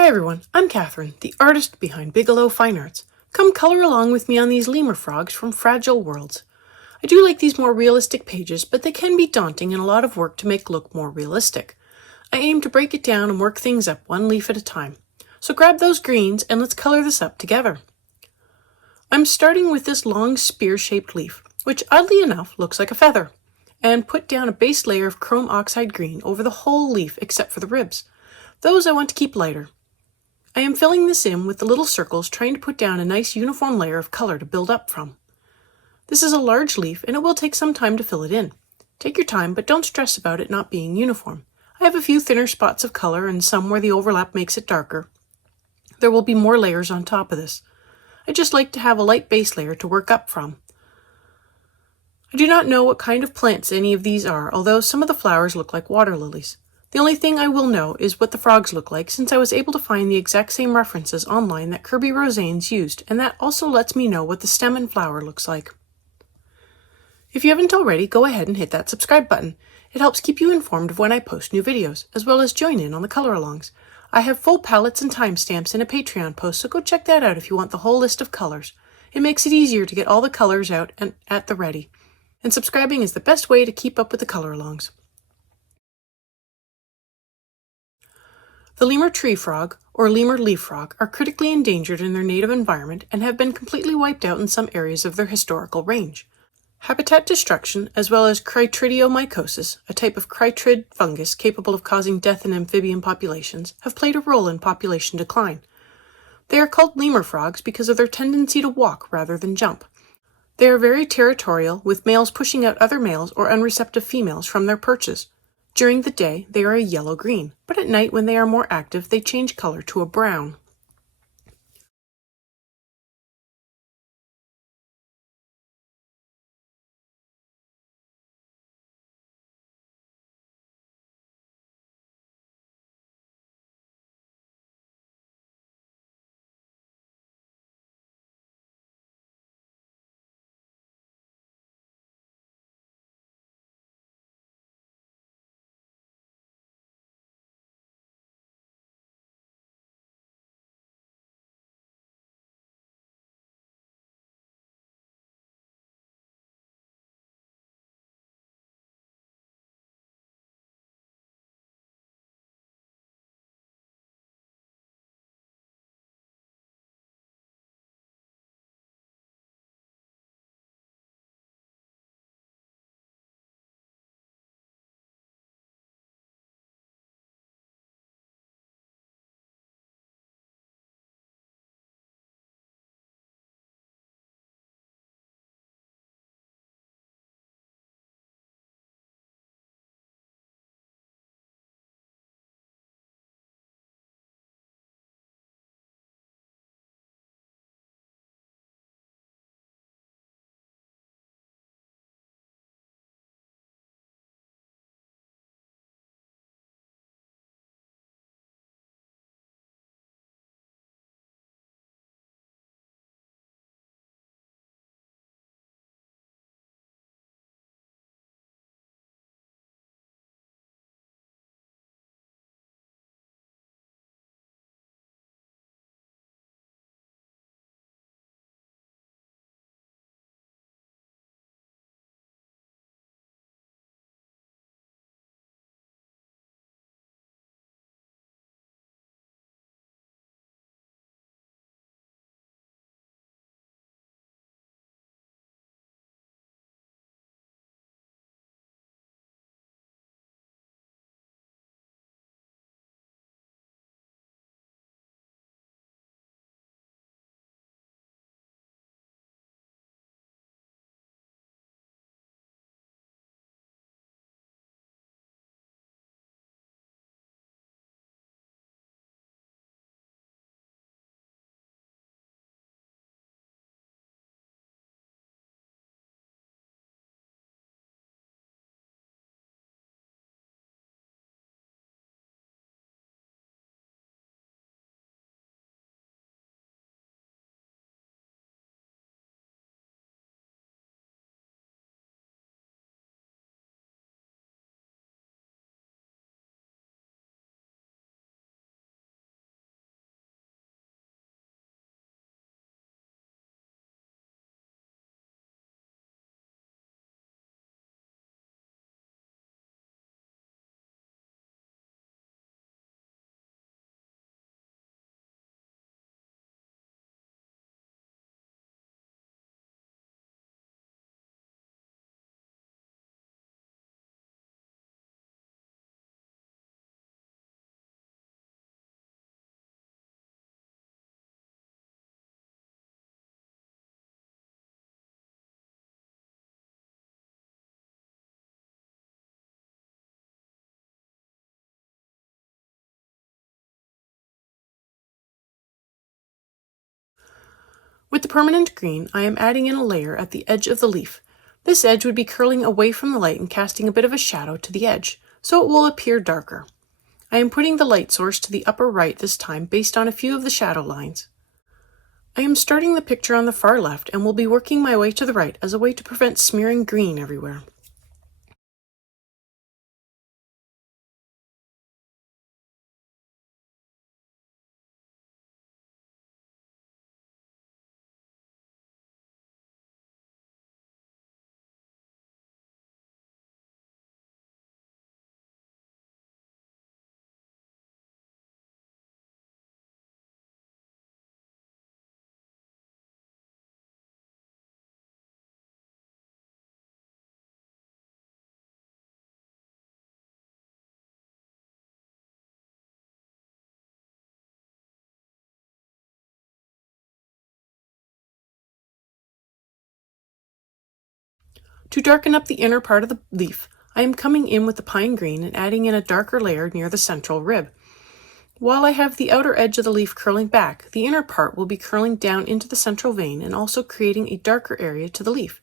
Hi everyone, I'm Catherine, the artist behind Bigelow Fine Arts. Come color along with me on these lemur frogs from Fragile Worlds. I do like these more realistic pages, but they can be daunting and a lot of work to make look more realistic. I aim to break it down and work things up one leaf at a time. So grab those greens and let's color this up together. I'm starting with this long spear-shaped leaf, which oddly enough looks like a feather, and put down a base layer of chrome oxide green over the whole leaf except for the ribs. Those I want to keep lighter. I am filling this in with the little circles, trying to put down a nice uniform layer of color to build up from. This is a large leaf and it will take some time to fill it in. Take your time, but don't stress about it not being uniform. I have a few thinner spots of color and some where the overlap makes it darker. There will be more layers on top of this. I just like to have a light base layer to work up from. I do not know what kind of plants any of these are, although some of the flowers look like water lilies. The only thing I will know is what the frogs look like, since I was able to find the exact same references online that Kirby Rosanes used, and that also lets me know what the stem and flower looks like. If you haven't already, go ahead and hit that subscribe button. It helps keep you informed of when I post new videos, as well as join in on the color-alongs. I have full palettes and timestamps in a Patreon post, so go check that out if you want the whole list of colors. It makes it easier to get all the colors out and at the ready. And subscribing is the best way to keep up with the color-alongs. The lemur tree frog, or lemur leaf frog, are critically endangered in their native environment and have been completely wiped out in some areas of their historical range. Habitat destruction, as well as chytridiomycosis, a type of chytrid fungus capable of causing death in amphibian populations, have played a role in population decline. They are called lemur frogs because of their tendency to walk rather than jump. They are very territorial, with males pushing out other males or unreceptive females from their perches. During the day, they are a yellow-green, but at night when they are more active, they change color to a brown. With the permanent green, I am adding in a layer at the edge of the leaf. This edge would be curling away from the light and casting a bit of a shadow to the edge, so it will appear darker. I am putting the light source to the upper right this time based on a few of the shadow lines. I am starting the picture on the far left and will be working my way to the right as a way to prevent smearing green everywhere. To darken up the inner part of the leaf, I am coming in with the pine green and adding in a darker layer near the central rib. While I have the outer edge of the leaf curling back, the inner part will be curling down into the central vein and also creating a darker area to the leaf.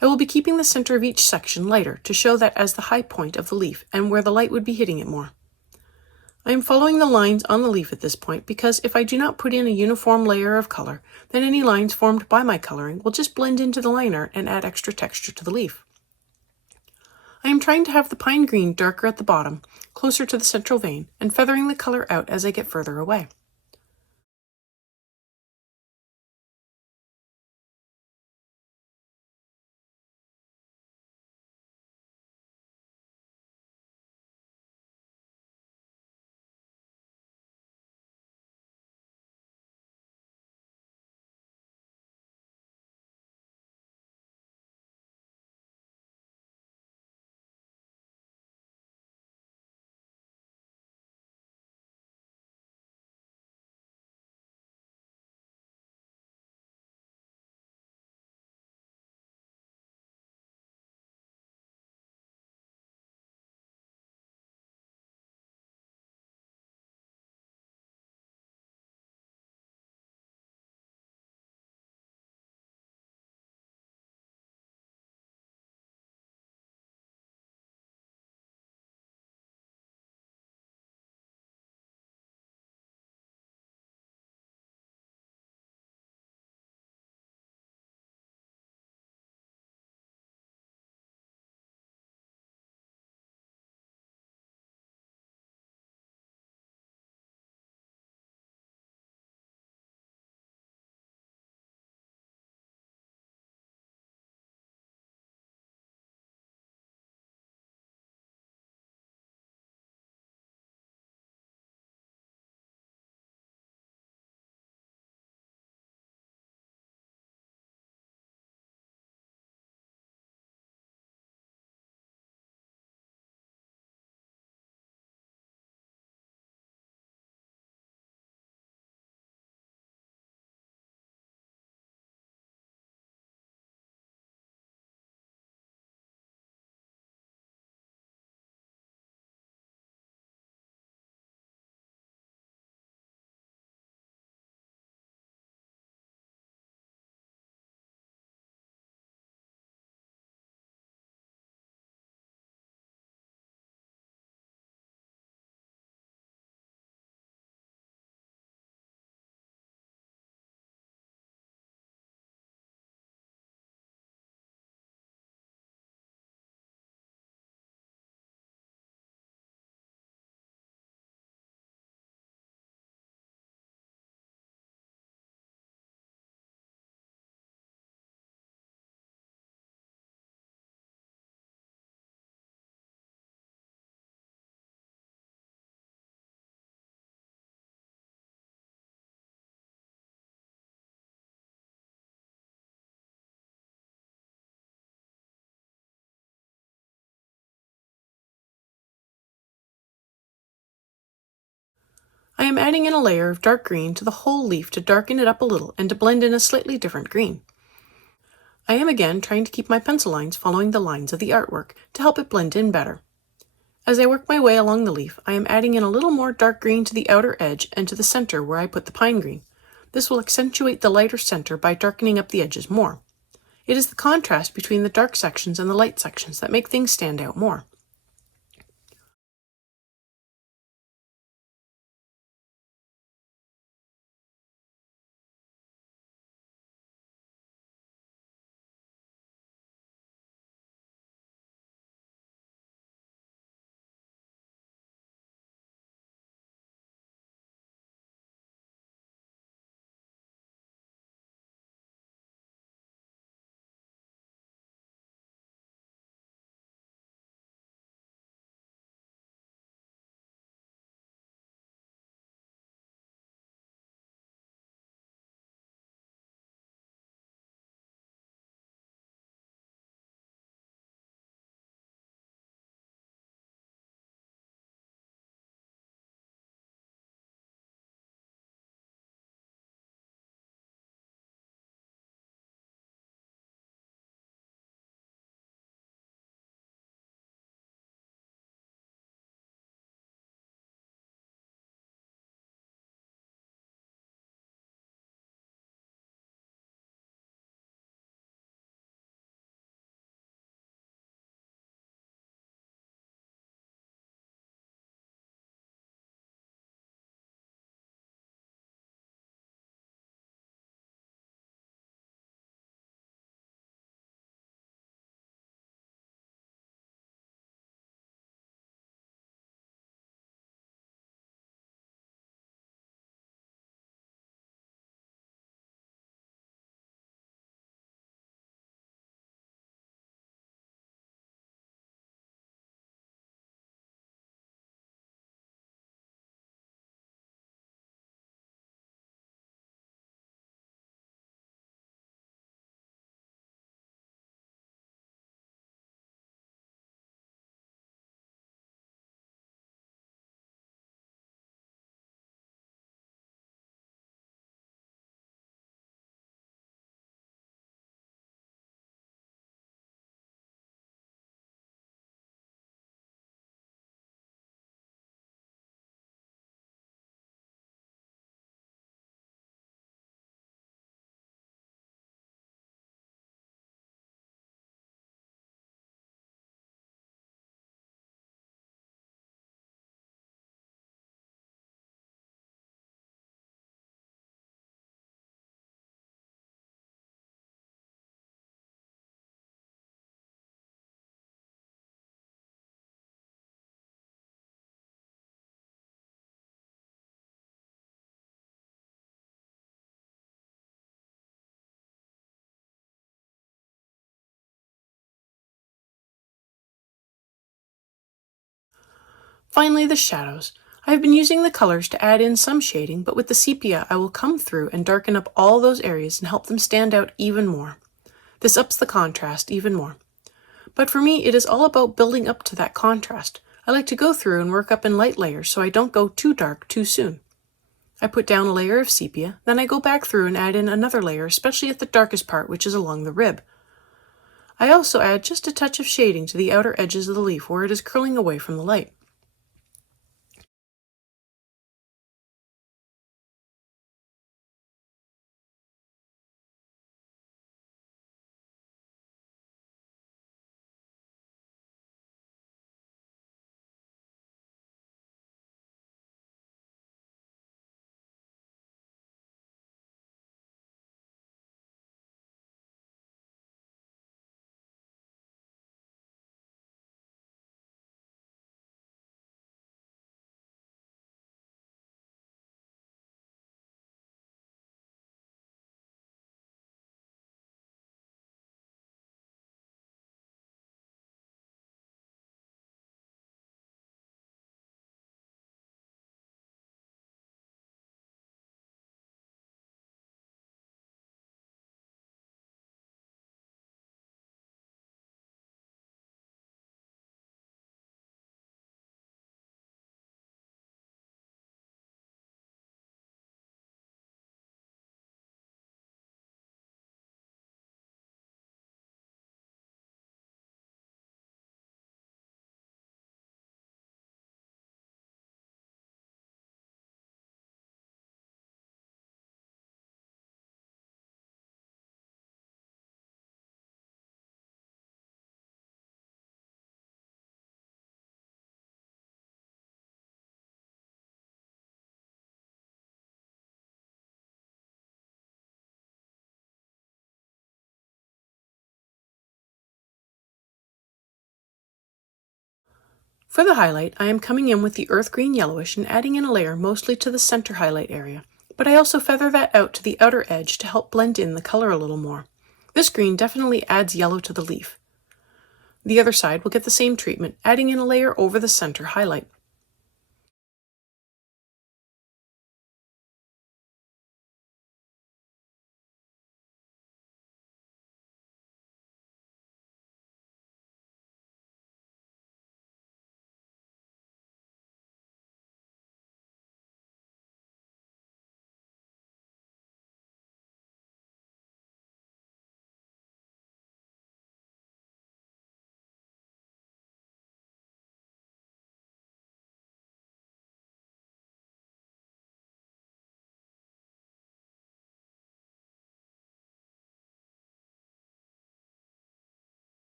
I will be keeping the center of each section lighter to show that as the high point of the leaf and where the light would be hitting it more. I am following the lines on the leaf at this point because if I do not put in a uniform layer of color, then any lines formed by my coloring will just blend into the line art and add extra texture to the leaf. I am trying to have the pine green darker at the bottom, closer to the central vein, and feathering the color out as I get further away. I am adding in a layer of dark green to the whole leaf to darken it up a little and to blend in a slightly different green. I am again trying to keep my pencil lines following the lines of the artwork to help it blend in better. As I work my way along the leaf, I am adding in a little more dark green to the outer edge and to the center where I put the pine green. This will accentuate the lighter center by darkening up the edges more. It is the contrast between the dark sections and the light sections that make things stand out more. Finally, the shadows. I have been using the colors to add in some shading, but with the sepia I will come through and darken up all those areas and help them stand out even more. This ups the contrast even more. But for me, it is all about building up to that contrast. I like to go through and work up in light layers so I don't go too dark too soon. I put down a layer of sepia, then I go back through and add in another layer, especially at the darkest part, which is along the rib. I also add just a touch of shading to the outer edges of the leaf where it is curling away from the light. For the highlight, I am coming in with the earth green yellowish and adding in a layer mostly to the center highlight area, but I also feather that out to the outer edge to help blend in the color a little more. This green definitely adds yellow to the leaf. The other side will get the same treatment, adding in a layer over the center highlight.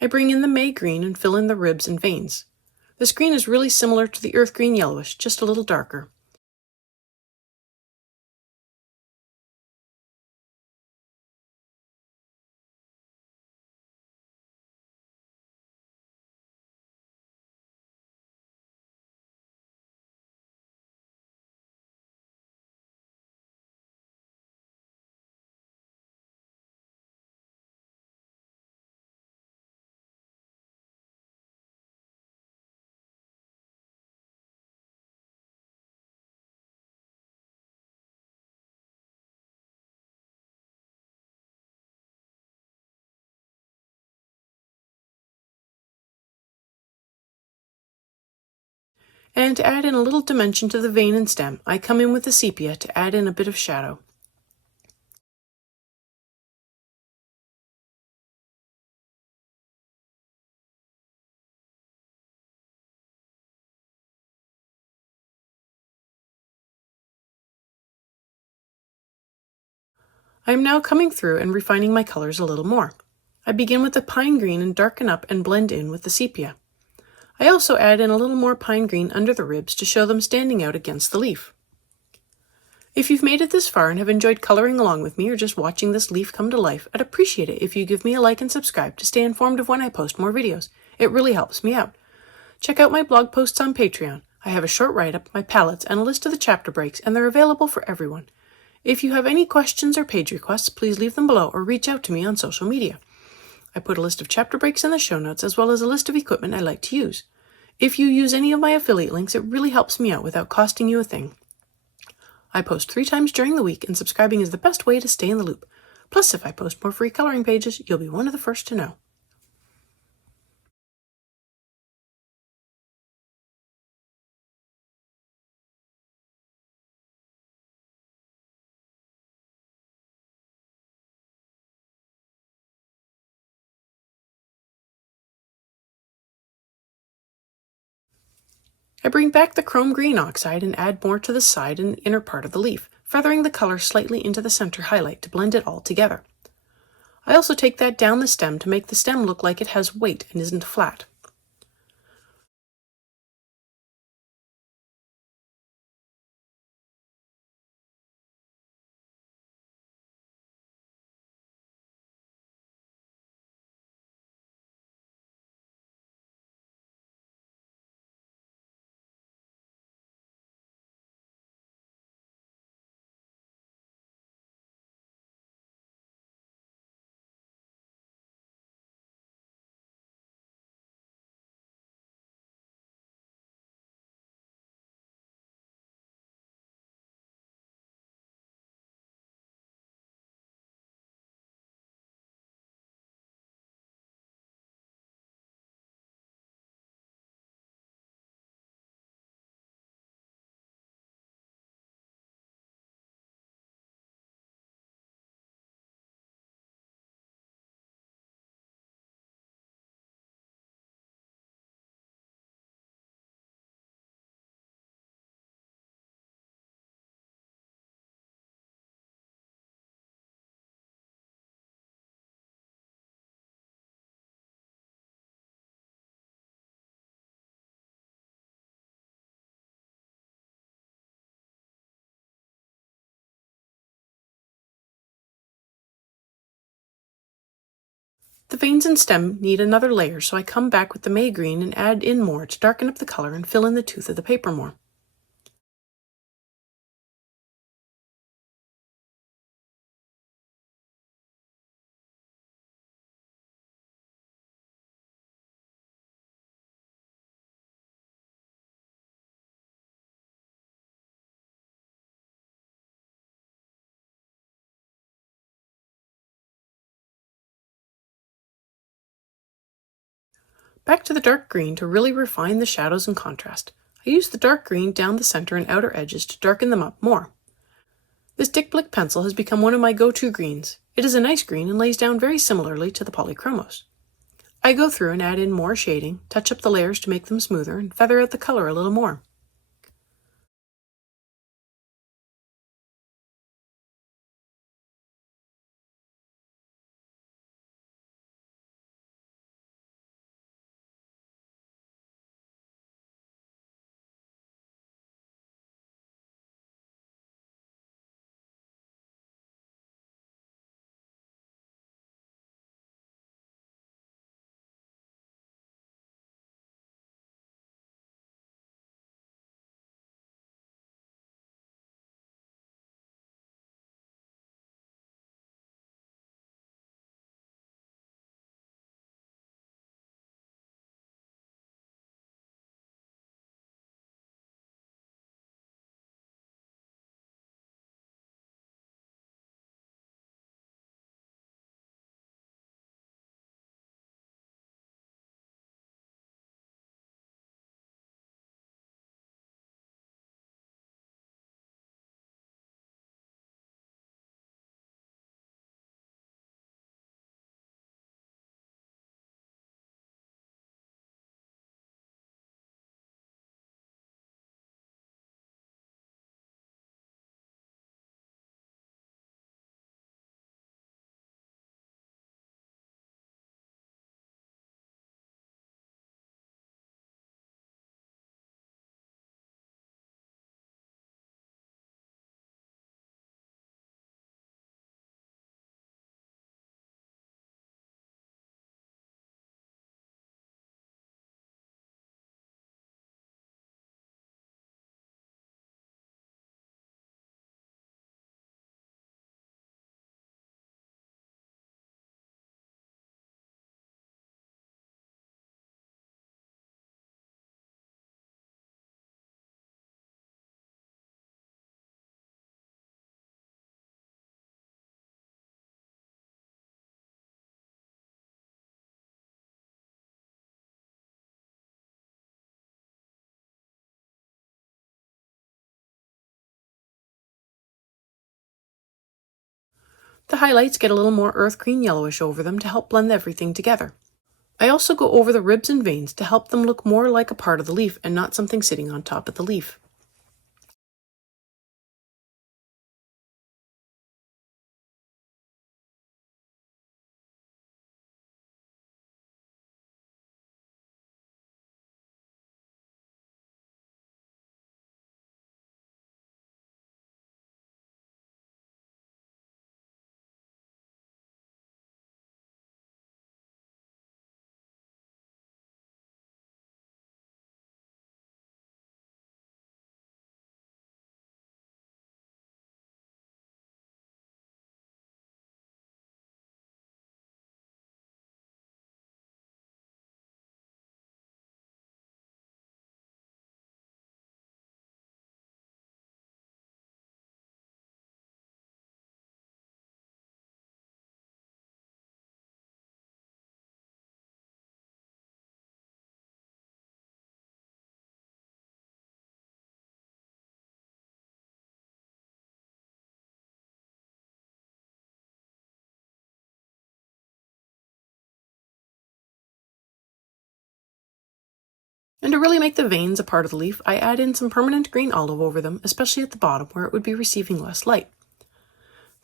I bring in the May green and fill in the ribs and veins. This green is really similar to the earth green yellowish, just a little darker. And to add in a little dimension to the vein and stem, I come in with the sepia to add in a bit of shadow. I am now coming through and refining my colors a little more. I begin with the pine green and darken up and blend in with the sepia. I also add in a little more pine green under the ribs to show them standing out against the leaf. If you've made it this far and have enjoyed coloring along with me or just watching this leaf come to life, I'd appreciate it if you give me a like and subscribe to stay informed of when I post more videos. It really helps me out. Check out my blog posts on Patreon. I have a short write-up, my palettes, and a list of the chapter breaks, and they're available for everyone. If you have any questions or page requests, please leave them below or reach out to me on social media. I put a list of chapter breaks in the show notes as well as a list of equipment I like to use. If you use any of my affiliate links, it really helps me out without costing you a thing. I post 3 times during the week, and subscribing is the best way to stay in the loop. Plus, if I post more free coloring pages, you'll be one of the first to know. I bring back the chrome green oxide and add more to the side and inner part of the leaf, feathering the color slightly into the center highlight to blend it all together. I also take that down the stem to make the stem look like it has weight and isn't flat. The veins and stem need another layer, so I come back with the May green and add in more to darken up the color and fill in the tooth of the paper more. Back to the dark green to really refine the shadows and contrast. I use the dark green down the center and outer edges to darken them up more. This Dick Blick pencil has become one of my go-to greens. It is a nice green and lays down very similarly to the Polychromos. I go through and add in more shading, touch up the layers to make them smoother, and feather out the color a little more. The highlights get a little more earth green yellowish over them to help blend everything together. I also go over the ribs and veins to help them look more like a part of the leaf and not something sitting on top of the leaf. And to really make the veins a part of the leaf, I add in some permanent green olive over them, especially at the bottom where it would be receiving less light.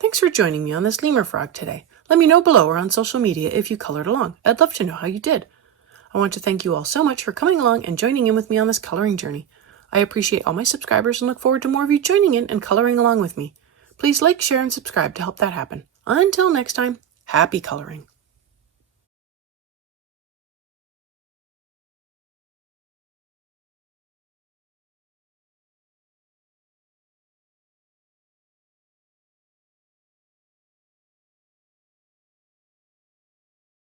Thanks for joining me on this lemur frog today. Let me know below or on social media if you colored along. I'd love to know how you did. I want to thank you all so much for coming along and joining in with me on this coloring journey. I appreciate all my subscribers and look forward to more of you joining in and coloring along with me. Please like, share, and subscribe to help that happen. Until next time, happy coloring.